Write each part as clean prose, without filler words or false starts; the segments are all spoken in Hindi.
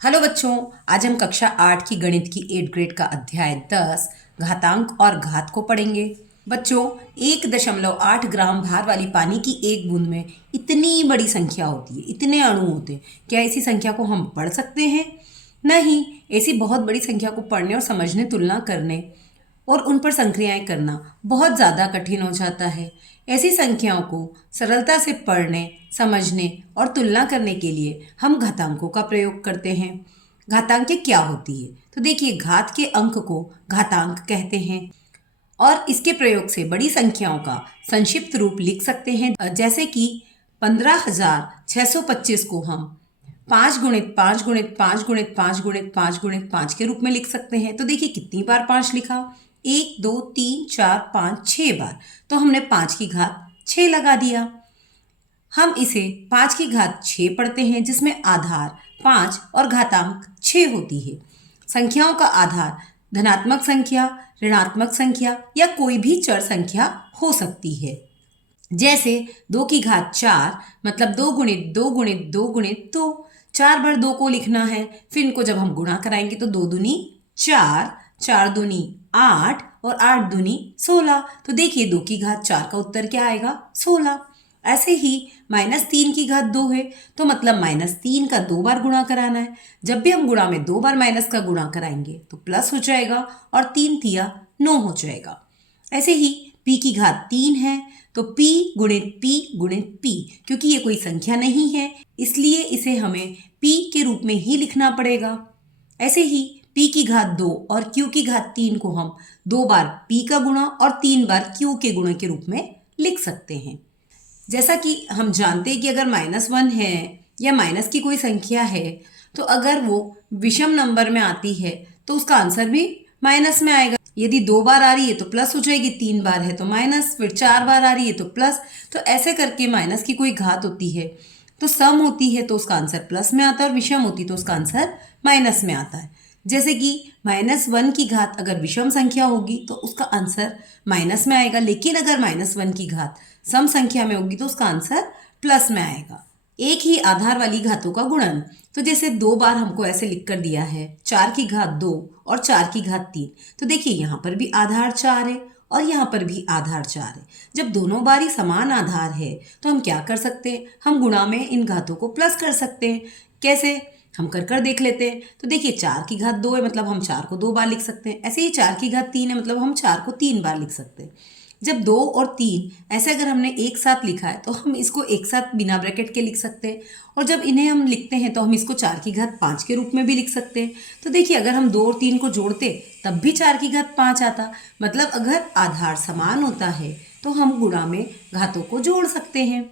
हेलो बच्चों, आज हम कक्षा 8 की गणित की 8 ग्रेड का अध्याय 10 घातांक और घात को पढ़ेंगे। बच्चों, 1.8 ग्राम भार वाली पानी की एक बूंद में इतनी बड़ी संख्या होती है, इतने अणु होते हैं। क्या ऐसी संख्या को हम पढ़ सकते हैं? नहीं। ऐसी बहुत बड़ी संख्या को पढ़ने और समझने, तुलना करने और उन पर संक्रियाएं करना बहुत ज़्यादा कठिन हो जाता है। ऐसी संख्याओं को सरलता से पढ़ने, समझने और तुलना करने के लिए हम घातांकों का प्रयोग करते हैं। घातांक क्या होती है? तो देखिए, घात के अंक को घातांक कहते हैं और इसके प्रयोग से बड़ी संख्याओं का संक्षिप्त रूप लिख सकते हैं। जैसे कि 15,625 को हम 5 गुणित 5 गुणित 5 गुणित 5 गुणित 5 गुणित 5 के रूप में लिख सकते हैं। तो देखिए कितनी बार 5 लिखा, 1 2 3 4 5 6 बार। तो हमने 5 की घात 6 लगा दिया। हम इसे 5 की घात 6 पढ़ते हैं, जिसमें आधार 5 और घातांक 6 होती है। संख्याओं का आधार धनात्मक संख्या, ऋणात्मक संख्या या कोई भी चर संख्या हो सकती है। जैसे 2 की घात 4 मतलब 2 गुणित 2 गुणित 2 गुणित 2। 4 बार 2 को लिखना है, फिर इनको जब हम गुणा कराएंगे तो 2 दूनी 4, 4 दूनी 8 और 8 दूनी 16। तो देखिए 2 की घात 4 का उत्तर क्या आएगा? 16। ऐसे ही -3 की घात 2 है, तो मतलब -3 का 2 बार गुणा कराना है। जब भी हम गुणा में 2 बार माइनस का गुणा कराएंगे तो प्लस हो जाएगा और 3 तिया 9 हो जाएगा। ऐसे ही p की घात 3 है, तो p गुणित p गुणित p, क्योंकि ये कोई संख्या नहीं है इसलिए इसे हमें p के रूप में ही लिखना पड़ेगा। ऐसे ही p की घात 2 और q की घात 3 को हम 2 बार p का गुणा और 3 बार q के गुणे के रूप में लिख सकते हैं। जैसा कि हम जानते हैं कि अगर -1 है या माइनस की कोई संख्या है, तो अगर वो विषम नंबर में आती है तो उसका आंसर भी माइनस में आएगा। यदि 2 बार आ रही है तो प्लस हो जाएगी, 3 बार है तो माइनस, फिर 4 बार आ रही है तो प्लस। तो ऐसे करके माइनस की कोई घात होती है तो सम होती है तो उसका आंसर प्लस में आता है और विषम होती तो उसका आंसर माइनस में आता है। जैसे कि -1 की घात अगर विषम संख्या होगी तो उसका आंसर माइनस में आएगा, लेकिन अगर -1 की घात सम संख्या में होगी तो उसका आंसर प्लस में आएगा। एक ही आधार वाली घातों का गुणन, तो जैसे 2 बार हमको ऐसे लिख कर दिया है 4 की घात 2 और 4 की घात 3। तो देखिए यहाँ पर भी आधार 4 है और यहाँ पर भी आधार 4 है। जब दोनों बारी समान आधार है तो हम क्या कर सकते हैं? हम गुणा में इन घातों को प्लस कर सकते हैं। कैसे? हम कर देख लेते हैं। तो देखिए 4 की घात 2 है मतलब हम 4 को 2 बार लिख सकते हैं। ऐसे ही 4 की घात 3 है मतलब हम 4 को 3 बार लिख सकते हैं। जब 2 और 3 ऐसे अगर हमने एक साथ लिखा है तो हम इसको एक साथ बिना ब्रैकेट के लिख सकते हैं, और जब इन्हें हम लिखते हैं तो हम इसको 4 की घात 5 के रूप में भी लिख सकते हैं। तो देखिए अगर हम 2 और 3 को जोड़ते तब भी 4 की घात 5 आता। मतलब अगर आधार समान होता है तो हम गुणा में घातों को जोड़ सकते हैं।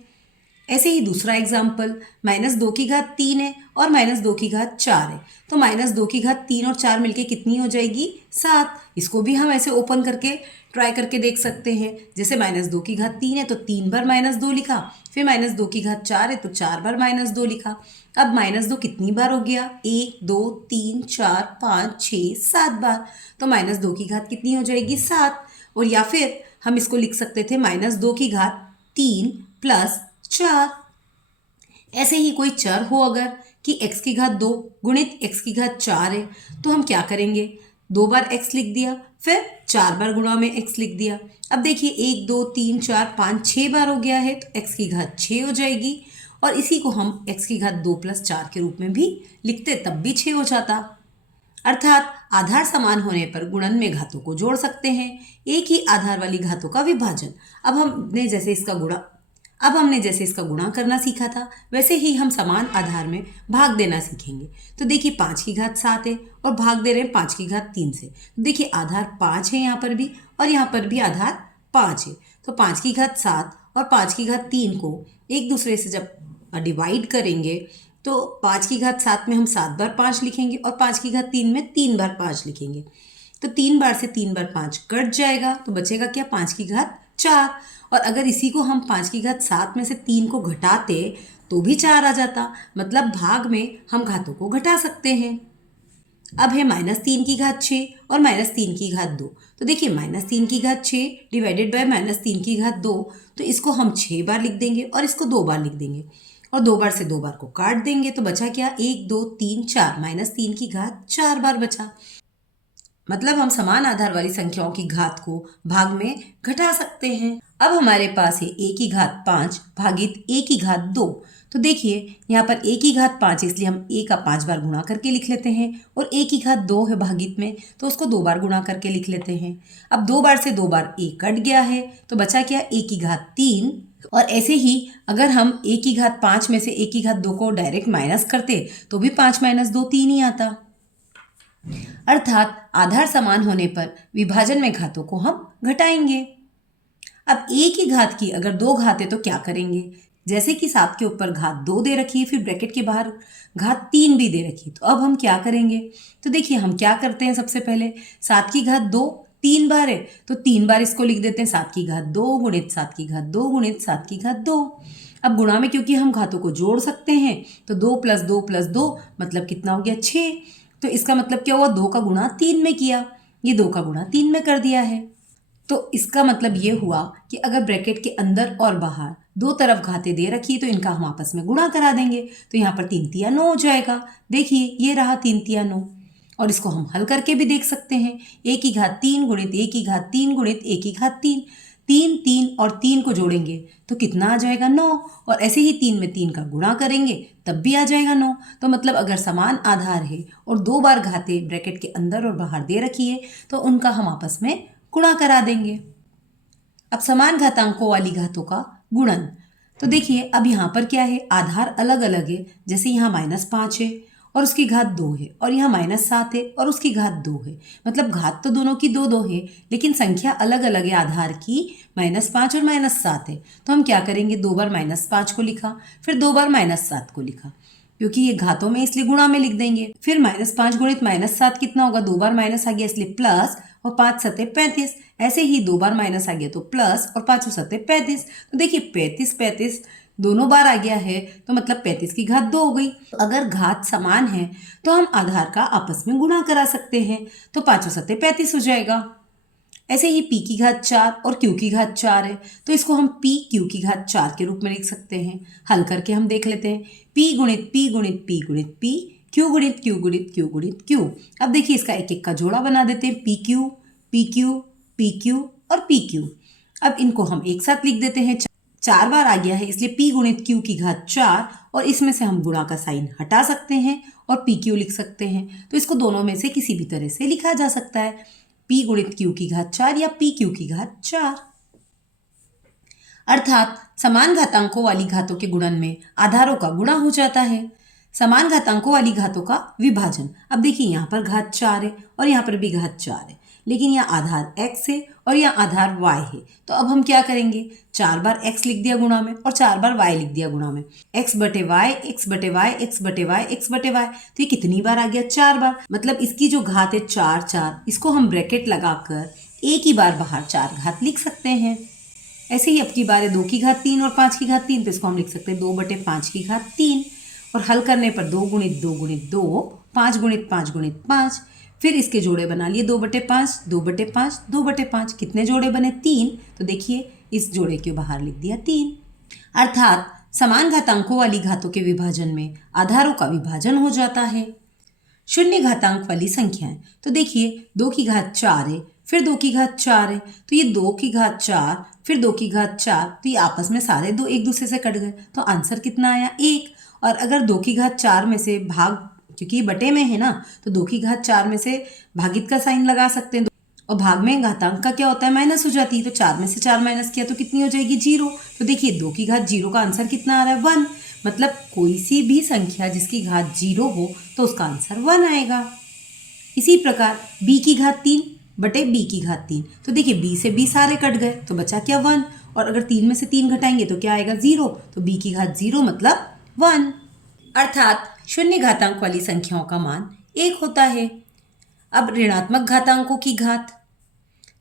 ऐसे ही दूसरा एग्जाम्पल, -2 की घात 3 है और -2 की घात 4 है। तो -2 की घात 3 और 4 मिलके कितनी हो जाएगी? 7। इसको भी हम ऐसे ओपन करके ट्राई करके देख सकते हैं। जैसे -2 की घात 3 है तो 3 बार -2 लिखा, फिर -2 की घात 4 है तो 4 बार -2 लिखा। अब -2 कितनी बार हो गया? 1 2 3 4 5 6 7 बार। तो -2 की घात कितनी हो जाएगी? 7। और या फिर हम इसको लिख सकते थे -2 की घात 3 प्लस 4। ऐसे ही कोई चर हो अगर कि x की घात 2 गुणित x की घात 4 है, तो हम क्या करेंगे? 2 बार x लिख दिया, फिर 4 बार गुणा में x लिख दिया। अब देखिए 1 2 3 4 5 6 बार हो गया है तो x की घात 6 हो जाएगी, और इसी को हम x की घात 2 प्लस 4 के रूप में भी लिखते तब भी 6 हो जाता। अर्थात आधार समान होने पर गुणन में घातों को जोड़ सकते हैं। एक ही आधार वाली घातों का विभाजन। अब हमने जैसे इसका गुणा करना सीखा था, वैसे ही हम समान आधार में भाग देना सीखेंगे। तो देखिए 5 की घात 7 है और भाग दे रहे हैं 5 की घात 3 से। तो देखिए आधार 5 है यहाँ पर भी और यहाँ पर भी आधार 5 है। तो 5 की घात 7 और 5 की घात 3 को एक दूसरे से जब डिवाइड करेंगे तो 5 की घात 7 में हम 7 बार 5 लिखेंगे और 5 की घात 3 में 3 बार 5 लिखेंगे। तो 3 बार से 3 बार 5 कट जाएगा, तो बचेगा क्या? 5 की घात 4। और अगर इसी को हम 5 की घात 7 में से 3 को घटाते तो भी 4 आ जाता। मतलब भाग में हम घातों को घटा सकते हैं। अब है -3 की घात 6 और -3 की घात 2। तो देखिए -3 की घात 6 डिवाइडेड बाय -3 की घात 2, तो इसको हम 6 बार लिख देंगे और इसको 2 बार लिख देंगे। और 2 बार से 2 बार को काट देंगे तो बचा क्या, 1 2 3 4 माइनस 3 की घात 4 बार बचा। मतलब हम समान आधार वाली संख्याओं की घात को भाग में घटा सकते हैं। अब हमारे पास है a की घात 5 भागित a की घात 2। तो देखिए यहाँ पर a की घात 5 इसलिए हम a का 5 बार गुणा करके लिख लेते हैं, और a की घात 2 है भागित में तो उसको 2 बार गुणा करके लिख लेते हैं। अब 2 बार से 2 बार a कट गया है तो बचा क्या, a की घात 3। और ऐसे ही अगर हम a की घात 5 में से a की घात 2 को डायरेक्ट माइनस करते तो भी 5 माइनस 2 3 ही आता। अर्थात आधार समान होने पर विभाजन में घातों को हम घटाएंगे। अब a की घात की अगर 2 घात है तो क्या करेंगे, जैसे कि 7 के ऊपर घात 2 दे रखी है, फिर ब्रैकेट के बाहर घात 3 भी दे रखी है, तो अब हम क्या करेंगे। तो देखिए हम क्या करते हैं, सबसे पहले 7 की घात 2 3 बार है तो 3 बार इसको लिख देते हैं, 7 की घात 2 गुणित 7 की घात 2 गुणित 7 की घात 2। अब गुणा में क्योंकि हम घातों को जोड़ सकते हैं तो 2 + 2 + 2 मतलब कितना हो गया, 6। तो इसका मतलब क्या हुआ, 2 का गुणा 3 में किया, ये 2 का गुणा 3 में कर दिया है। तो इसका मतलब ये हुआ कि अगर ब्रैकेट के अंदर और बाहर दो तरफ घातें दे रखी तो इनका हम आपस में गुणा करा देंगे, तो यहाँ पर 3 तिया 9 हो जाएगा। देखिए ये रहा 3 तिया 9, और इसको हम हल करके भी देख सकते हैं। a की घात 3 गुणित a की घात 3 गुणित a की घात 3, 3 3 और 3 को जोड़ेंगे तो कितना आ जाएगा, 9। और ऐसे ही 3 में 3 का गुणा करेंगे तब भी आ जाएगा 9। तो मतलब अगर समान आधार है और 2 बार घातें ब्रैकेट के अंदर और बाहर दे रखी है तो उनका हम आपस में गुणा करा देंगे। अब समान घातांकों वाली घातों का गुणन, तो देखिए अब यहाँ पर क्या है, आधार अलग अलग है। जैसे यहाँ -5 है और उसकी घात 2 है, और यहाँ -7 है और उसकी घात 2 है। मतलब घात तो दोनों की 2 2 है, लेकिन संख्या अलग अलग है आधार की, -5 और -7 है। तो हम क्या करेंगे, 2 बार -5 को लिखा, फिर 2 बार -7 को लिखा, क्योंकि ये घातों में इसलिए गुणा में लिख देंगे। फिर -5 गुणित -7 कितना होगा, 2 बार माइनस आ गया इसलिए प्लस, और 5 सत्ते 35। ऐसे ही 2 बार माइनस आ गया तो प्लस, और 5 सत्ते 35। तो देखिए 35 35 दोनों बार आ गया है तो मतलब 35 की घात 2 हो गई। तो अगर घात समान है तो हम आधार का आपस में गुणा करा सकते हैं, तो 5 सत्ते 35 हो जाएगा। ऐसे ही p की घात 4 और q की घात 4 है तो इसको हम p q की घात 4 के रूप में लिख सकते हैं। हल करके हम देख लेते हैं, p गुणित p गुणित p गुणित p, q गुणित q गुणित q गुणित q। अब देखिए इसका एक एक का जोड़ा बना देते हैं, pq pq pq और pq। अब इनको हम एक साथ लिख देते हैं, 4 बार आ गया है इसलिए p गुणित q की घात 4, और इसमें से हम गुणा का साइन हटा सकते हैं और pq लिख सकते हैं। तो इसको दोनों में से किसी भी तरह से लिखा जा सकता है, p गुणित q की घात 4 या pq की घात 4। अर्थात समान घातांकों वाली घातों के गुणन में आधारों का गुणा हो जाता है। समान घातांकों वाली घातों का विभाजन, अब देखिए यहाँ पर घात 4 है और यहाँ पर भी घात 4 है, लेकिन यहाँ आधार x है और यहाँ आधार y है। तो अब हम क्या करेंगे, 4 बार x लिख दिया गुणा में और 4 बार y लिख दिया गुणा में, x बटे y x बटे y x बटे y x बटे y। तो ये कितनी बार आ गया, 4 बार। मतलब इसकी जो घात है 4 4, इसको हम ब्रैकेट लगाकर एक ही बार बाहर 4 घात लिख सकते हैं। ऐसे ही अब की बार है 2 की घात 3 और 5 की घात 3, तो इसको हम लिख सकते हैं 2 बटे 5 की घात 3, और हल करने पर 2 गुणित 2 गुणित 2, 5 गुणित 5 गुणित 5। फिर इसके जोड़े बना लिए 2 बटे 5 2 बटे 5 2 बटे 5। कितने जोड़े बने, 3। तो देखिए इस जोड़े के बाहर लिख दिया 3। अर्थात समान घातांकों वाली घातों के विभाजन में आधारों का विभाजन हो जाता है। शून्य घातांक वाली संख्याएं, तो देखिए 2 की घात 4 है, फिर 2 की घात 4 है, तो ये 2 की घात 4 फिर 2 की घात 4, तो ये आपस में सारे दो एक दूसरे से कट गए, तो आंसर कितना आया, 1। और अगर 2 की घात 4 में से भाग, क्योंकि बटे में है ना, तो 2 की घात 4 में से भागित का साइन लगा सकते हैं, और भाग में घातांक का क्या होता है, माइनस हो जाती है। तो 4 में से 4 माइनस किया तो कितनी हो जाएगी, 0। तो देखिए 2 की घात 0 का आंसर कितना आ रहा है, 1। मतलब कोई सी भी संख्या जिसकी घात 0 हो तो उसका आंसर 1 आएगा। इसी प्रकार b की घात 3 बटे b की घात 3, तो देखिए b से b सारे कट गए तो बचा क्या, 1। और अगर 3 में से 3 घटाएंगे तो क्या आएगा, 0। तो b की घात 0 मतलब 1। अर्थात शून्य घातांक वाली संख्याओं का मान 1 होता है। अब ऋणात्मक घातांकों की घात,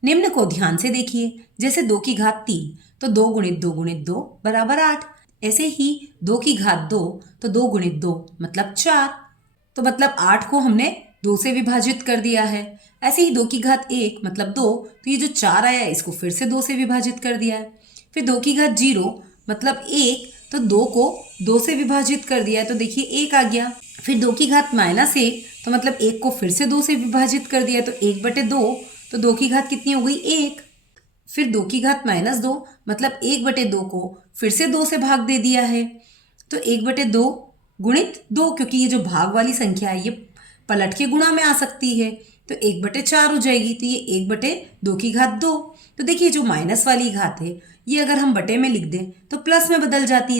निम्न को ध्यान से देखिए। जैसे 2 की घात 3, तो 2 गुणित 2 गुणित 2 बराबर 8। ऐसे ही 2 की घात 2, तो 2 गुणित 2 मतलब 4। तो मतलब 8 को हमने 2 से विभाजित कर दिया है। ऐसे ही 2 की घात 1 मतलब 2, तो ये जो 4 आया है इसको फिर से 2 से विभाजित कर दिया है। फिर 2 की घात 0 मतलब 1, तो 2 को 2 से विभाजित कर दिया है, तो देखिए 1 आ गया। फिर 2 की घात -1, तो मतलब 1 को फिर से 2 से विभाजित कर दिया है, तो 1/2, तो 2 की घात कितनी हो गई 1। फिर 2 की घात -2, मतलब 1/2 को फिर से 2 से भाग दे दिया है, तो 1/2 गुणित 2, क्योंकि ये जो भाग वाली संख्या है ये पलट के गुणा में आ सकती है, तो 1/4 हो जाएगी। तो ये 1/2 की घात 2। तो देखिए जो माइनस वाली घात है ये अगर हम बटे में लिख दें तो प्लस में बदल जाती है।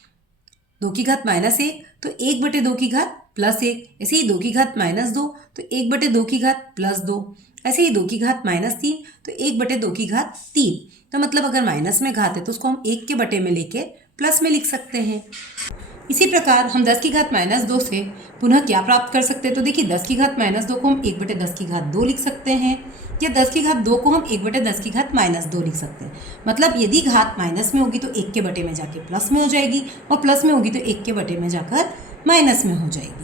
2 की घात -1, तो 1/2 की घात +1। ऐसे ही 2 की घात -2, तो 1/2 की घात +2। ऐसे ही 2 की घात -3, तो 1/2 की घात 3। तो मतलब अगर माइनस में घात है तो उसको हम 1 के बटे में लेके प्लस में लिख सकते हैं। इसी प्रकार हम 10 की घात -2 से पुनः क्या प्राप्त कर सकते हैं, तो देखिए 10 की घात -2 को हम 1/10 की घात 2 लिख सकते हैं, या 10 की घात 2 को हम 1/10 की घात -2 लिख सकते हैं। मतलब यदि घात माइनस में होगी तो 1 के बटे में जाके प्लस में हो जाएगी, और प्लस में होगी तो 1 के बटे में जाकर माइनस में हो जाएगी।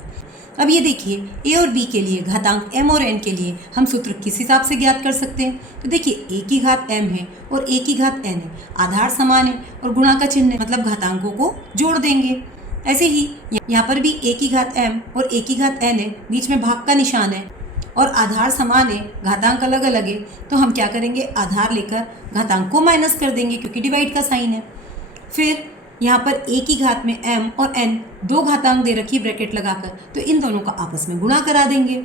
अब ये देखिए a और b के लिए घातांक m और n के लिए हम सूत्र किस हिसाब से ज्ञात कर सकते हैं, तो देखिए a की घात m है और a की घात n है, आधार समान है और गुणा का चिन्ह है, मतलब घातांकों को जोड़ देंगे। ऐसे ही यहाँ पर भी a की घात m और a की घात n है, बीच में भाग का निशान है और आधार समान है, घातांक अलग अलग है, तो हम क्या करेंगे आधार लेकर घातांक को माइनस कर देंगे क्योंकि डिवाइड का साइन है। फिर यहाँ पर a की घात में m और n दो घातांक दे रखी ब्रैकेट लगाकर, तो इन दोनों का आपस में गुणा करा देंगे।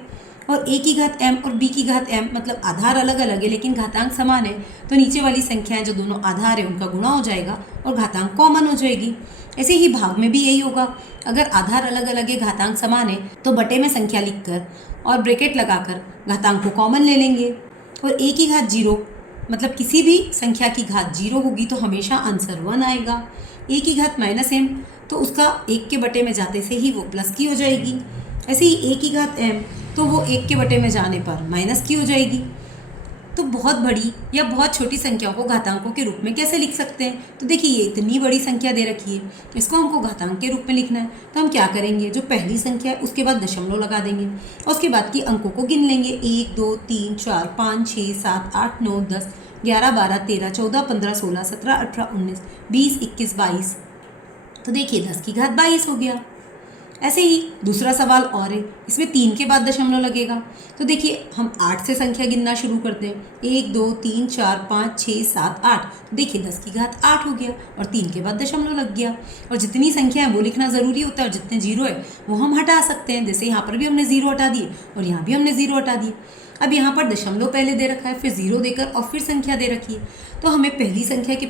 और a की घात m और b की घात m मतलब आधार अलग अलग है लेकिन घातांक समान है, तो नीचे वाली संख्याएं जो दोनों आधार है उनका गुणा हो जाएगा और घातांक कॉमन हो जाएगी। ऐसे ही भाग में भी यही होगा, अगर आधार अलग अलग है घातांक समान है तो बटे में संख्या लिखकर और ब्रैकेट लगाकर घातांक को कॉमन ले लेंगे। और a की घात 0 मतलब किसी भी संख्या की घात 0 होगी तो हमेशा आंसर 1 आएगा। a की घात -m तो उसका 1 के बटे में जाते से ही वो प्लस की हो जाएगी। ऐसे ही a की घात m तो वो 1 के बटे में जाने पर माइनस की हो जाएगी। तो बहुत बड़ी या बहुत छोटी संख्याओं को घातांकों के रूप में कैसे लिख सकते हैं, तो देखिए ये इतनी बड़ी संख्या दे रखी है, इसको हमको घातांक के रूप में लिखना है, तो हम क्या करेंगे जो पहली संख्या है उसके बाद दशमलव लगा देंगे और उसके बाद की अंकों को गिन लेंगे। 1 2 3 4 5 6 7 8 9 10 11 12 13 14 15 16 17 18 19 20 21 22। तो देखिए 10 की घात 22 हो गया। ऐसे ही दूसरा सवाल और है, इसमें 3 के बाद दशमलव लगेगा, तो देखिए हम 8 से संख्या गिनना शुरू करते हैं। 1 2 3 4 5 6 7 8। तो देखिए 10 की घात 8 हो गया और 3 के बाद दशमलव लग गया। और जितनी संख्या है वो लिखना ज़रूरी होता है और जितने जीरो है वो हम हटा सकते हैं, जैसे यहाँ पर भी हमने ज़ीरो हटा दिए और यहाँ भी हमने ज़ीरो हटा दिए। अब यहाँ पर दशमलव पहले दे रखा है, फिर ज़ीरो देकर और फिर संख्या दे रखी है, तो हमें पहली संख्या के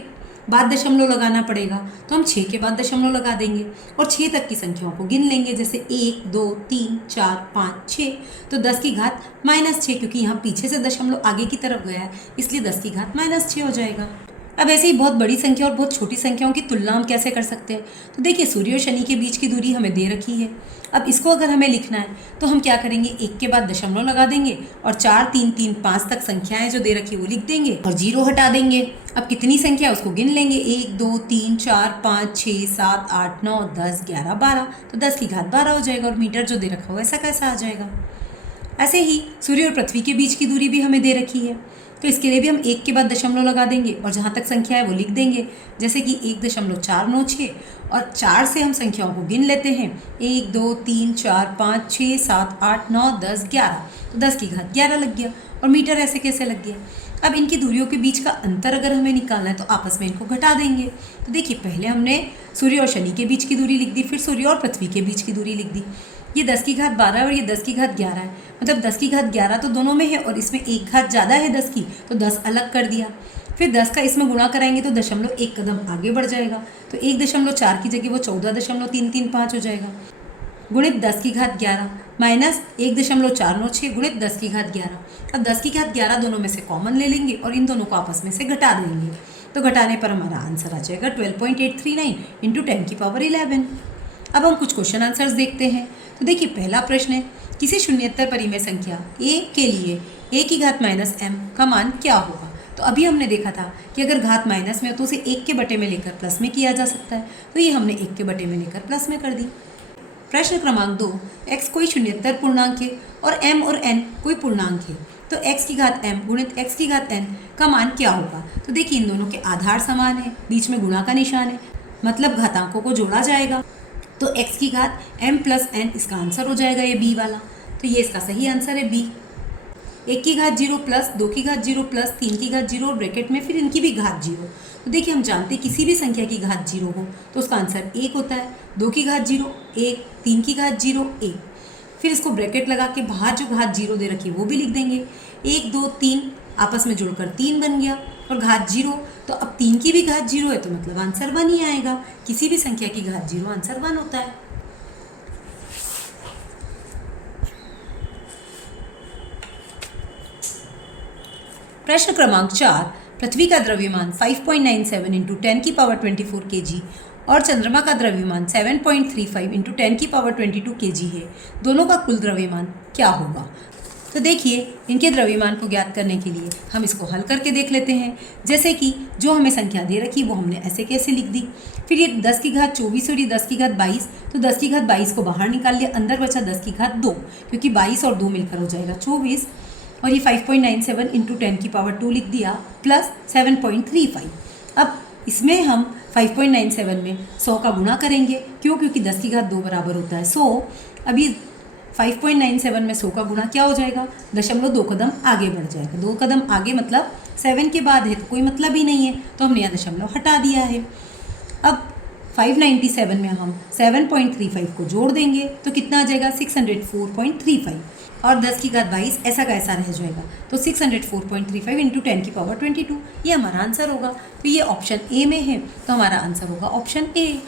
बाद दशमलव लगाना पड़ेगा, तो हम 6 के बाद दशमलव लगा देंगे और 6 तक की संख्याओं को गिन लेंगे, जैसे 1 2 3 4 5 6। तो 10 की घात -6 क्योंकि यहाँ पीछे से दशमलव आगे की तरफ गया है इसलिए 10 की घात -6 हो जाएगा। अब ऐसे ही बहुत बड़ी संख्या और बहुत छोटी संख्याओं की तुलना हम कैसे कर सकते हैं, तो देखिए सूर्य और शनि के बीच की दूरी हमें दे रखी है। अब इसको अगर हमें लिखना है तो हम क्या करेंगे 1 के बाद दशमलव लगा देंगे और 4 3 3 5 तक संख्याएं जो दे रखी है वो लिख देंगे और जीरो हटा देंगे। अब कितनी संख्या उसको गिन लेंगे, 1 2 3 4 5 6 7 8 9 10 11 12। तो 10 की घात 12 हो जाएगा और मीटर जो दे रखा हो ऐसा कैसा आ जाएगा। ऐसे ही सूर्य और पृथ्वी के बीच की दूरी भी हमें दे रखी है, तो इसके लिए भी हम 1 के बाद दशमलव लगा देंगे और जहाँ तक संख्या है वो लिख देंगे, जैसे कि 1.496 और 4 से हम संख्याओं को गिन लेते हैं, 1 2 3 4 5 6 7 8 9 10 11। तो 10 की घात 11 लग गया और मीटर ऐसे कैसे लग गया। अब इनकी दूरियों के बीच का अंतर अगर हमें निकालना है तो आपस में इनको घटा देंगे। तो देखिए पहले हमने सूर्य और शनि के बीच की दूरी लिख दी, फिर सूर्य और पृथ्वी के बीच की दूरी लिख दी। ये 10 की घात 12 और ये 10 की घात 11 है, मतलब 10 की घात 11 तो दोनों में है और इसमें एक घात ज़्यादा है 10 की, तो 10 अलग कर दिया। फिर 10 का इसमें गुणा कराएंगे तो दशमलव एक कदम आगे बढ़ जाएगा, तो 1.4 की जगह वो 14.335 हो जाएगा। गुणित 10 की घात 11 माइनस 1.496 गुणित 10 की घात 11। अब 10 की घात 11 दोनों में से कॉमन ले लेंगे और इन दोनों को आपस में से घटा देंगे, तो घटाने पर हमारा आंसर आ जाएगा 12.839 इंटू 10⁻11। अब हम कुछ क्वेश्चन आंसर्स देखते हैं। तो देखिए पहला प्रश्न है, किसी शून्येतर परिमेय संख्या a के लिए a की घात -m का मान क्या होगा। तो अभी हमने देखा था कि अगर घात माइनस में हो तो उसे 1 के बटे में लेकर प्लस में किया जा सकता है, तो ये हमने 1 के बटे में लेकर प्लस में कर दी। प्रश्न क्रमांक 2, x कोई शून्येतर पूर्णांक है और m और n कोई पूर्णांक है, तो x की घात m गुणित x की घात n का मान क्या होगा। तो देखिए इन दोनों के आधार समान है, बीच में गुणा का निशान है, मतलब घातांकों को जोड़ा जाएगा। तो x की घात m प्लस n इसका आंसर हो जाएगा ये b वाला। तो ये इसका सही आंसर है b। 1 की घात 0 प्लस 2 की घात 0 प्लस 3 की घात 0 ब्रैकेट में फिर इनकी भी घात 0। तो देखिए हम जानते हैं किसी भी संख्या की घात 0 हो तो उसका आंसर 1 होता है। 2 की घात 0 1, 3 की घात 0 1, फिर इसको ब्रैकेट लगा के बाहर जो घात 0 दे रखी है वो भी लिख देंगे। 1 2 3 आपस में जुड़कर 3 बन गया और घात 0, तो अब 3 की भी घात 0 है तो मतलब आंसर 1 ही आएगा। किसी भी संख्या की घात 0 आंसर 1 होता है। प्रश्न क्रमांक 4, पृथ्वी का द्रव्यमान 5.97 इंटू 10 की पावर 24 kg और चंद्रमा का द्रव्यमान 7.35 इंटू 10 की पावर 22 kg है। दोनों का कुल द्रव्यमान क्या होगा? तो देखिए इनके द्रव्यमान को ज्ञात करने के लिए हम इसको हल करके देख लेते हैं। जैसे कि जो हमें संख्या दे रखी वो हमने ऐसे कैसे लिख दी। फिर ये 10 की घात 24 और ये 10 की घात 22, तो 10 की घात 22 को बाहर निकाल लिया, अंदर बचा 10 की घात 2, क्योंकि 22 और 2 मिलकर हो जाएगा 24। और ये 5.97 इंटू 10 की पावर 2 लिख दिया प्लस 7.35। अब इसमें हम 5.97 में 100 का गुणा करेंगे। क्यों? क्योंकि 10 की घात 2 बराबर होता है 100। अब ये 5.97 में 100 का गुणा क्या हो जाएगा? 2 कदम आगे बढ़ जाएगा। 2 कदम आगे मतलब 7 के बाद है तो कोई मतलब ही नहीं है, तो हमने यहाँ दशमलव हटा दिया है। अब 597 में हम 7.35 को जोड़ देंगे तो कितना आ जाएगा? 604.35 और 10 की घात 22 ऐसा का ऐसा रह जाएगा। तो 604.35 इंटू 10 की पावर 22 ये हमारा आंसर होगा। तो ये ऑप्शन ए में है, तो हमारा आंसर होगा ऑप्शन ए।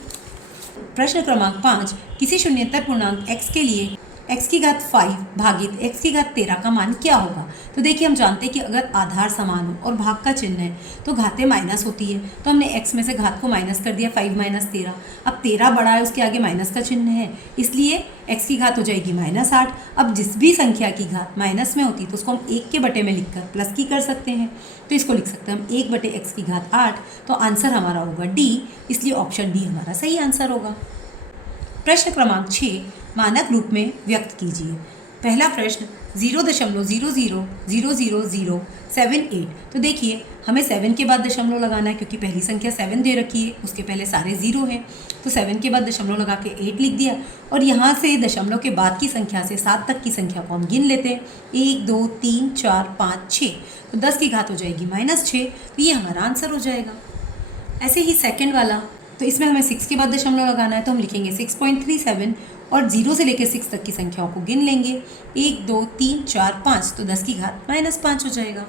प्रश्न क्रमांक 5, किसी शून्येतर पूर्णांक x के लिए x की घात 5 भागित x की घात 13 का मान क्या होगा? तो देखिए हम जानते हैं कि अगर आधार समान हो और भाग का चिन्ह है तो घातें माइनस होती है, तो हमने x में से घात को माइनस कर दिया 5 माइनस 13। अब 13 बड़ा है, उसके आगे माइनस का चिन्ह है, इसलिए x की घात हो जाएगी -8। अब जिस भी संख्या की घात माइनस में होती है तो उसको हम 1 के बटे में लिखकर प्लस की कर सकते हैं। तो इसको लिख सकते हैं हम 1 बटे x की घात 8। तो आंसर हमारा होगा डी, इसलिए ऑप्शन डी हमारा सही आंसर होगा। प्रश्न क्रमांक 6, मानक रूप में व्यक्त कीजिए। पहला प्रश्न 0.000078। तो देखिए हमें 7 के बाद दशमलव लगाना है, क्योंकि पहली संख्या 7 दे रखी है, उसके पहले सारे 0 हैं, तो 7 के बाद दशमलव लगा के 8 लिख दिया। और यहाँ से दशमलव के बाद की संख्या से 7 तक की संख्या को हम गिन लेते हैं। 1 2 3 4 5 6, तो 10 की घात हो जाएगी -6, तो ये हमारा आंसर हो जाएगा। ऐसे ही सेकेंड वाला, तो इसमें हमें 6 के बाद दशमलव लगाना है, तो हम लिखेंगे 6.37 और 0 से लेकर 6 तक की संख्याओं को गिन लेंगे। 1 2 3 4 5, तो 10 की घात -5 हो जाएगा।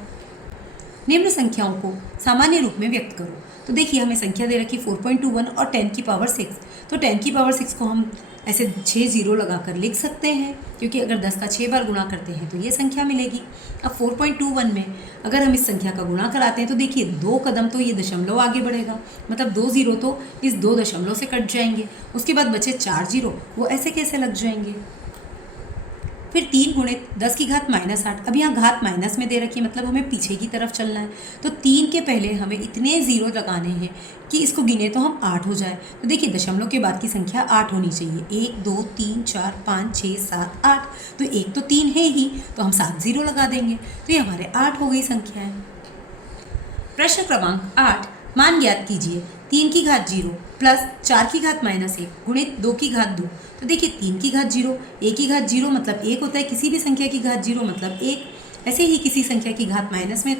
निम्न संख्याओं को सामान्य रूप में व्यक्त करो। तो देखिए हमें संख्या दे रखी 4.21 और 10 की पावर 6, तो 10 की पावर 6 को हम ऐसे 6 0 लगाकर लिख सकते हैं, क्योंकि अगर 10 का 6 बार गुणा करते हैं तो ये संख्या मिलेगी। अब 4.21 में अगर हम इस संख्या का गुणा कराते हैं तो देखिए 2 कदम तो ये दशमलव आगे बढ़ेगा, मतलब 2 0 तो इस 2 दशमलव से कट जाएंगे, उसके बाद बचे 4 0, वो ऐसे कैसे लग जाएंगे। फिर 3 गुणित 10 की घात -8। अब यहाँ घात माइनस में दे रखी है, मतलब हमें पीछे की तरफ चलना है, तो 3 के पहले हमें इतने 0 लगाने हैं कि इसको गिने तो हम 8 हो जाए। तो देखिए दशमलव के बाद की संख्या 8 होनी चाहिए। 1 2 3 4 5 6 7 8, तो 1 तो 3 है ही, तो हम 7 0 लगा देंगे, तो ये हमारे 8 हो गई संख्या है। प्रश्न क्रमांक 8, मान ज्ञात कीजिए। 3 की घात 0 प्लस 4 की घात -1 गुणित 2 की घात 2। तो देखिए 3 की घात 0, 1 की घात 0 मतलब 1 होता है, किसी भी संख्या की घात 0 मतलब 1। ऐसे ही किसी संख्या की घात माइनस में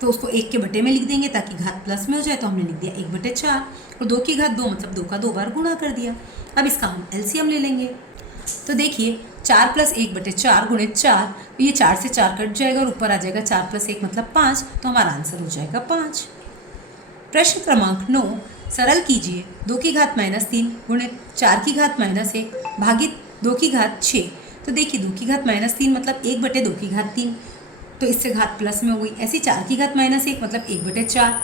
तो उसको 1 के बटे में लिख देंगे ताकि घात प्लस में हो जाए, तो हमने लिख दिया 1/4। और 2 की घात 2 मतलब 2 का 2 बार गुणा कर दिया। अब इसका हम एलसीएम ले लेंगे। तो देखिए 4 + 1/4 गुणित 4, तो ये 4 से 4 कट जाएगा और ऊपर आ जाएगा 4 + 1 मतलब 5, तो हमारा आंसर हो जाएगा 5। प्रश्न क्रमांक 9, सरल कीजिए। 2 की घात -3 गुणित 4 की घात -1 भागित 2 की घात 6। तो देखिए 2 की घात -3 मतलब 1/2 की घात 3, तो इससे घात प्लस में हो गई। ऐसे 4 की घात -1 मतलब 1/4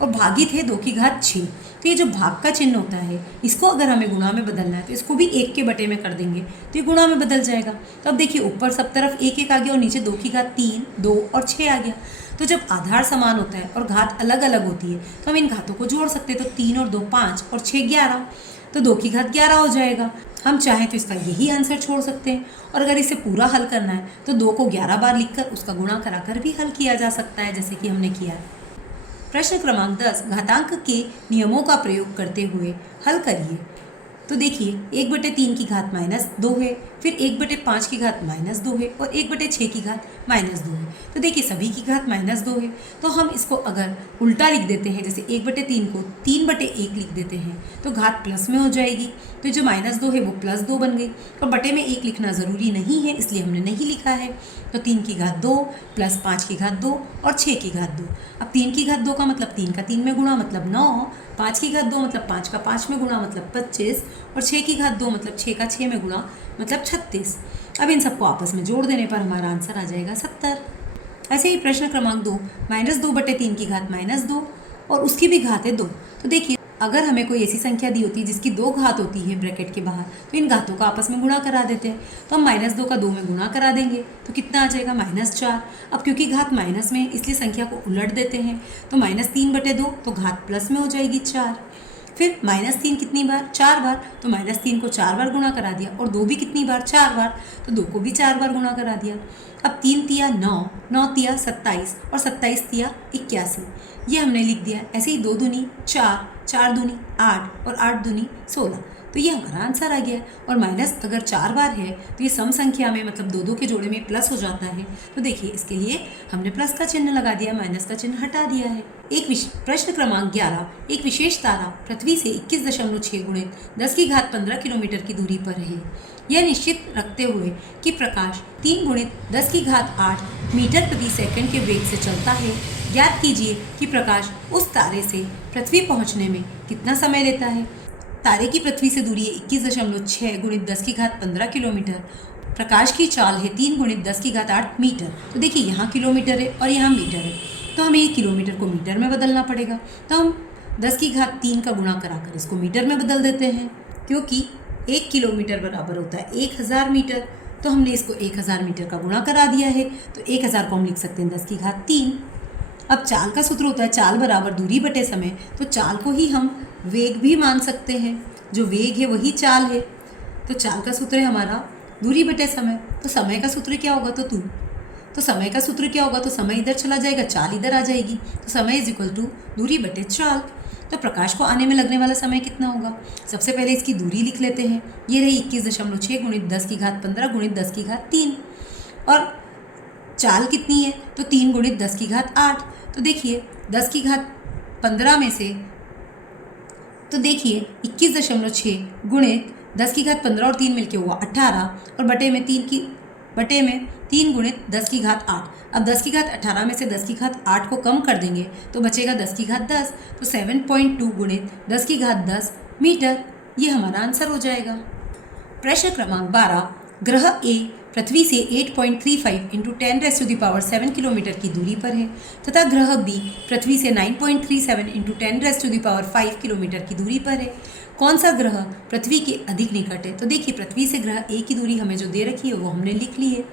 और भागित है 2 की घात 6। तो ये जो भाग का चिन्ह होता है इसको अगर हमें गुणा में बदलना है तो इसको भी 1 के बटे में कर देंगे, तो ये गुणा में बदल जाएगा। तो अब देखिए ऊपर सब तरफ 1 1 आ गया और नीचे 2 की घात 3 2 और 6 आ गया। तो जब आधार समान होता है और घात अलग अलग होती है तो हम इन घातों को जोड़ सकते हैं। तो 3 और 2 5 और 6 11, तो 2 की घात 11 हो जाएगा। हम चाहें तो इसका यही आंसर छोड़ सकते हैं, और अगर इसे पूरा हल करना है तो 2 को 11 बार लिखकर उसका गुणा कराकर भी हल किया जा सकता है, जैसे कि हमने किया है। प्रश्न क्रमांक 10 घातांक के नियमों का प्रयोग करते हुए हल करिए। तो देखिए 1/3 की घात -2 है, फिर 1/5 की घात -2 है और 1/6 की घात -2 है। तो देखिए सभी की घात -2 है, तो हम इसको अगर उल्टा लिख देते हैं, जैसे 1/3 को 3/1 लिख देते हैं तो घात प्लस में हो जाएगी। तो जो -2 है वो +2 बन गई, और बटे में 1 लिखना ज़रूरी नहीं है इसलिए हमने नहीं लिखा है। तो 3 की घात 2 प्लस 5 की घात 2 और 6 की घात 2। अब 3 की घात 2 का मतलब 3 का 3 में गुणा मतलब 9, 5 की घात 2 मतलब 5 का 5 में गुणा मतलब 25, और 6 की घात 2 मतलब 6 का 6 में गुणा मतलब 36। अब इन सबको आपस में जोड़ देने पर हमारा आंसर आ जाएगा 70। ऐसे ही प्रश्न क्रमांक 2 -2/3 की घात -2 और उसकी भी घात है 2। तो देखिए अगर हमें कोई ऐसी संख्या दी होती है जिसकी 2 घात होती है ब्रैकेट के बाहर, तो इन घातों का आपस में गुणा करा देते हैं। तो हम -2 का 2 में गुणा करा देंगे तो कितना आ जाएगा -4। अब क्योंकि घात माइनस में है इसलिए संख्या को उलट देते हैं, तो -3/2 तो घात प्लस में हो जाएगी 4। फिर -3 कितनी बार? 4 बार, तो -3 को 4 बार गुणा करा दिया, और 2 भी कितनी बार? 4 बार, तो 2 को भी 4 बार गुणा करा दिया। अब 3 तिया 9, 9 तिया 27 और 27 तिया 81, ये हमने लिख दिया। ऐसे ही 2 दूनी 4, 4 दूनी 8 और 8 दूनी 16, तो ये हमारा आंसर आ गया। और माइनस अगर 4 बार है तो ये सम संख्या में मतलब 2 के जोड़े में प्लस हो जाता है। तो देखिए इसके लिए हमने प्लस का चिन्ह लगा दिया, माइनस का चिन्ह हटा दिया है। प्रश्न क्रमांक 11 एक विशेष तारा पृथ्वी से 21.6 गुणित 10 की घात 15 किलोमीटर की दूरी पर है। यह निश्चित रखते हुए कि प्रकाश 3 गुणित 10 की घात 8 मीटर प्रति सेकंड के वेग से चलता है, ज्ञात कीजिए कि प्रकाश उस तारे से पृथ्वी पहुंचने में कितना समय लेता है। तारे की पृथ्वी से दूरी है 21.6 गुणित 10 की घात 15 किलोमीटर। प्रकाश की चाल है 3 गुणित 10 की घात 8 मीटर। तो देखिए यहाँ किलोमीटर है और यहाँ मीटर है, तो हमें ये किलोमीटर को मीटर में बदलना पड़ेगा। तो हम 10 की घात 3 का गुणा कराकर इसको मीटर में बदल देते हैं, क्योंकि 1 किलोमीटर बराबर होता है 1000 मीटर। तो हमने इसको 1000 मीटर का गुणा करा दिया है, तो 1000 को हम लिख सकते हैं 10 की घात 3। अब चाल का सूत्र होता है चाल बराबर दूरी बटे समय, तो चाल को ही हम वेग भी मान सकते हैं, जो वेग है वही चाल है। तो चाल का सूत्र है हमारा दूरी बटे समय, तो समय का सूत्र क्या होगा? तो समय का सूत्र क्या होगा? तो समय इधर चला जाएगा, चाल इधर आ जाएगी, तो समय इज इक्वल टू दूरी बटे चाल। तो प्रकाश को आने में लगने वाला समय कितना होगा? सबसे पहले इसकी दूरी लिख लेते हैं, ये रही 21.6 गुणित 10 की घात 15 गुणित 10 की घात 3, और चाल कितनी है? तो 3 गुणित 10 की घात 8। तो देखिए 10 की घात 15 में से, तो देखिए 21.6 गुणित 10 की घात 15 और 3 मिलके हुआ 18, और बटे में 3 गुणित 10 की घात 8। अब 10 की घात 18 में से 10 की घात 8 को कम कर देंगे तो बचेगा 10 की घात 10, तो 7.2 गुणित 10 की घात 10 मीटर, ये हमारा आंसर हो जाएगा। प्रश्न क्रमांक 12 ग्रह ए पृथ्वी से 8.35 इंटू 10⁻7 किलोमीटर की दूरी पर है, तथा ग्रह बी पृथ्वी से 9.37 इंटू 10⁻5 किलोमीटर की दूरी पर है। कौन सा ग्रह पृथ्वी के अधिक निकट है? तो देखिए पृथ्वी से ग्रह ए की दूरी हमें जो दे रखी है वो हमने लिख ली है।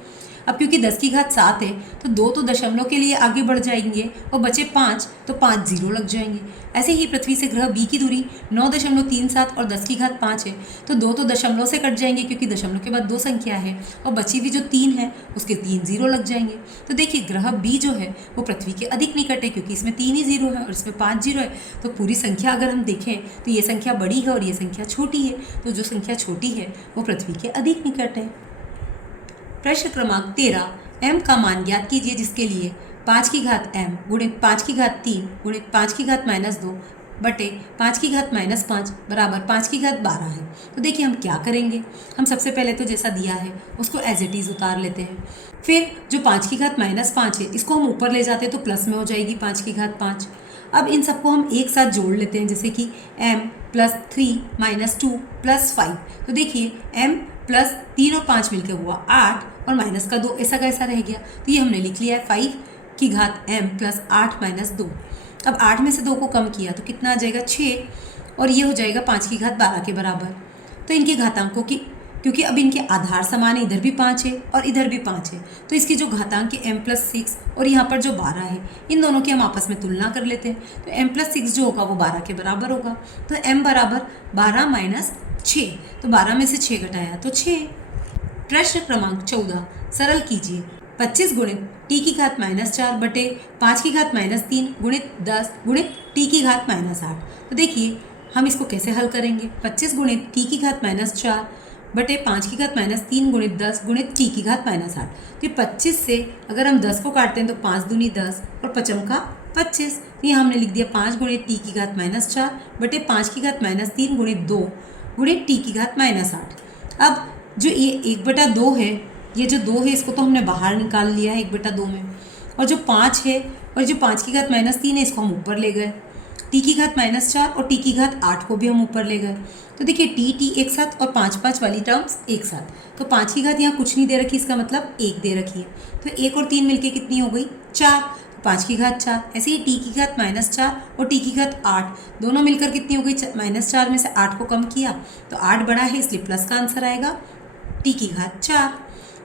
अब क्योंकि 10 की घात 7 है तो 2 तो दशमलव के लिए आगे बढ़ जाएंगे और बचे 5, तो 5 जीरो लग जाएंगे। ऐसे ही पृथ्वी से ग्रह बी की दूरी 9.37 और 10 की घात 5 है, तो 2 तो दशमलव से कट जाएंगे क्योंकि दशमलव के बाद 2 संख्या है, और बची हुई जो 3 है उसके 3 जीरो लग जाएंगे। तो देखिए ग्रह बी जो है वो पृथ्वी के अधिक निकट है, क्योंकि इसमें 3 ही जीरो है और इसमें 5 जीरो है। तो पूरी संख्या अगर हम देखें तो ये संख्या बड़ी है और ये संख्या छोटी है, तो जो संख्या छोटी है वो पृथ्वी के अधिक निकट है। प्रश्न क्रमांक 13 m का मान ज्ञात कीजिए जिसके लिए 5 की घात m गुणित 5 की घात 3 गुणित 5 की घात -2 बटे 5 की घात -5 बराबर 5 की घात 12 है। तो देखिए हम क्या करेंगे, हम सबसे पहले तो जैसा दिया है उसको एज इट इज़ उतार लेते हैं। फिर जो 5 की घात -5 है इसको हम ऊपर ले जाते हैं तो प्लस में हो जाएगी 5 की घात 5। अब इन सबको हम एक साथ जोड़ लेते हैं, जैसे कि m + 3 - 2 + 5। तो देखिए m + 3 और 5 मिलकर हुआ 8 और माइनस का 2 ऐसा का ऐसा रह गया, तो ये हमने लिख लिया है 5 की घात m + 8 - 2। अब 8 में से 2 को कम किया तो कितना आ जाएगा 6, और ये हो जाएगा 5 की घात 12 के बराबर। तो इनके घातांकों की, क्योंकि अब इनके आधार समान है, इधर भी 5 है और इधर भी 5 है, तो इसकी जो घातांक है m + 6 और यहाँ पर जो 12 है, इन दोनों की हम आपस में तुलना कर लेते हैं। तो m + 6 जो होगा वो 12 के बराबर होगा, तो m बराबर 12 - 6, तो 12 में से 6 घटाया तो 6। प्रश्न क्रमांक 14 सरल कीजिए। 25 गुणित टी की घात -4 बटे 5 की घात -3 गुणित 10 गुणित टी की घात -8। तो देखिए हम इसको कैसे हल करेंगे। 25 गुणित टी की घात -4 बटे 5 की घात -3 गुणित 10 गुणित टी की घात -8। तो 25 से अगर हम 10 को काटते हैं तो 5 दूनी 10 और 5 का 25। तो यहाँ हमने लिख दिया 5 गुणित टी की घात -4 बटे 5 की घात -3 गुणित 2 गुणित टी की घात -8। अब जो ये 1/2 है, ये जो 2 है इसको तो हमने बाहर निकाल लिया है 1/2 में, और जो 5 है और जो 5 की घात -3 है इसको हम ऊपर ले गए। टी की घात -4 और टी की घात 8 को भी हम ऊपर ले गए। तो देखिए टी एक साथ और 5 वाली टर्म्स एक साथ। तो 5 की घात यहाँ कुछ नहीं दे रखी, इसका मतलब 1 दे रखी है। तो 1 और 3 मिलके कितनी हो गई 4। तो 5 की घात 4। ऐसे ही टी की घात -4 और टी की घात 8 दोनों मिलकर कितनी हो गई, -4 में से 8 को कम किया तो 8 बड़ा है, इसलिए प्लस का आंसर आएगा टी की घात 4।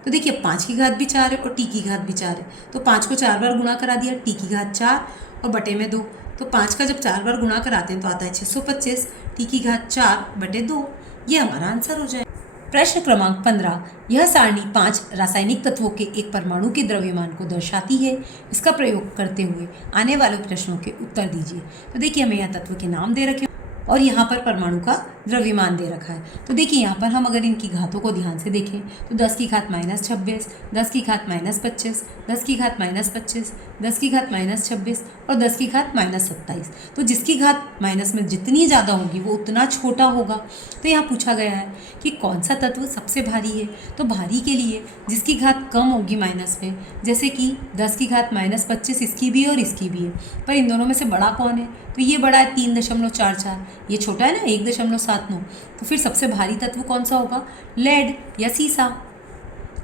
तो देखिए 5 की घात भी 4 है और टी की घात भी 4 है। तो 5 को 4 बार गुणा करा दिया, टी की घात 4 और बटे में 2। तो 5 का जब 4 बार गुणा कराते हैं तो आता है 625, टी की घात 4 बटे 2। ये हमारा आंसर हो जाए। प्रश्न क्रमांक 15। यह सारणी 5 रासायनिक तत्वों के एक परमाणु के द्रव्यमान को दर्शाती है। इसका प्रयोग करते हुए आने वाले प्रश्नों के उत्तर दीजिए। तो देखिए हमें यहाँ तत्व के नाम दे रखे और यहाँ पर परमाणु का द्रव्यमान दे रखा है। तो देखिए यहाँ पर हम अगर इनकी घातों को ध्यान से देखें तो 10 की घात -26, 10 की घात -25, 10 की घात -25, 10 की घात -26 और 10 की घात -27। तो जिसकी घात माइनस में जितनी ज़्यादा होगी वो उतना छोटा होगा। तो यहाँ पूछा गया है कि कौन सा तत्व सबसे भारी है। तो भारी के लिए जिसकी घात कम होगी माइनस में, जैसे कि 10 की घात -25 इसकी भी और इसकी भी है, पर इन दोनों में से बड़ा कौन है। तो ये बड़ा है 3.44, ये छोटा है ना 1.79। तो फिर सबसे भारी तत्व कौन सा होगा, लेड या सीसा।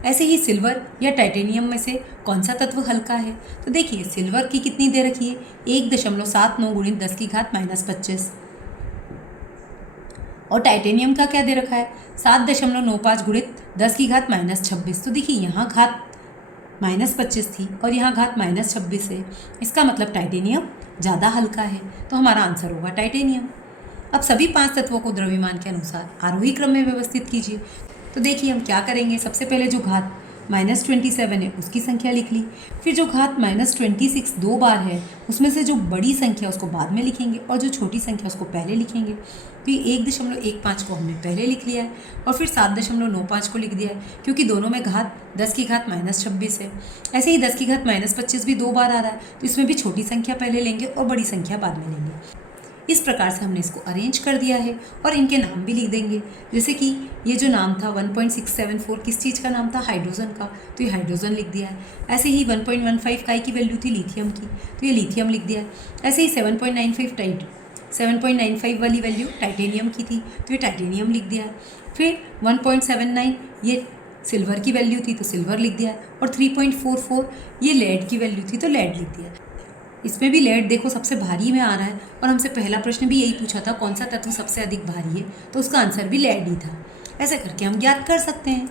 ऐसे ही सिल्वर या टाइटेनियम में से कौन सा तत्व हल्का है। तो देखिए सिल्वर की कितनी दे रखी है 1.79 गुणित 10 की घात -25, और टाइटेनियम का क्या दे रखा है 7.95 गुणित 10 की घात -26। तो देखिए यहाँ घात -25 थी और यहाँ घात -26 है, इसका मतलब टाइटेनियम ज़्यादा हल्का है। तो हमारा आंसर होगा टाइटेनियम। अब सभी 5 तत्वों को द्रव्यमान के अनुसार आरोही क्रम में व्यवस्थित कीजिए। तो देखिए हम क्या करेंगे, सबसे पहले जो घात -27 है उसकी संख्या लिख ली, फिर जो घात -26 2 बार है उसमें से जो बड़ी संख्या उसको बाद में लिखेंगे और जो छोटी संख्या उसको पहले लिखेंगे। तो ये 1.15 को हमने पहले लिख लिया है और फिर 7.95 को लिख दिया है, क्योंकि दोनों में घात 10 की घात -26 है। ऐसे ही 10 की घात -25 भी 2 बार आ रहा है, तो इसमें भी छोटी संख्या पहले लेंगे और बड़ी संख्या बाद में लेंगे। इस प्रकार से हमने इसको अरेंज कर दिया है और इनके नाम भी लिख देंगे। जैसे कि ये जो नाम था 1.674 किस चीज़ का नाम था, हाइड्रोजन का, तो ये हाइड्रोजन लिख दिया है। ऐसे ही 1.15 काई की वैल्यू थी लिथियम की, तो ये लिथियम लिख दिया है। ऐसे ही 7.95 वाली वैल्यू टाइटेनियम की थी, तो ये टाइटेनियम लिख दिया है। फिर 1.79 ये सिल्वर की वैल्यू थी, तो सिल्वर लिख दिया है। और 3.44 ये लेड की वैल्यू थी, तो लेड लिख दिया है। इसमें भी लेड देखो सबसे भारी में आ रहा है और हमसे पहला प्रश्न भी यही पूछा था कौन सा तत्व सबसे अधिक भारी है, तो उसका आंसर भी लेड ही था। ऐसे करके हम ज्ञात कर सकते हैं।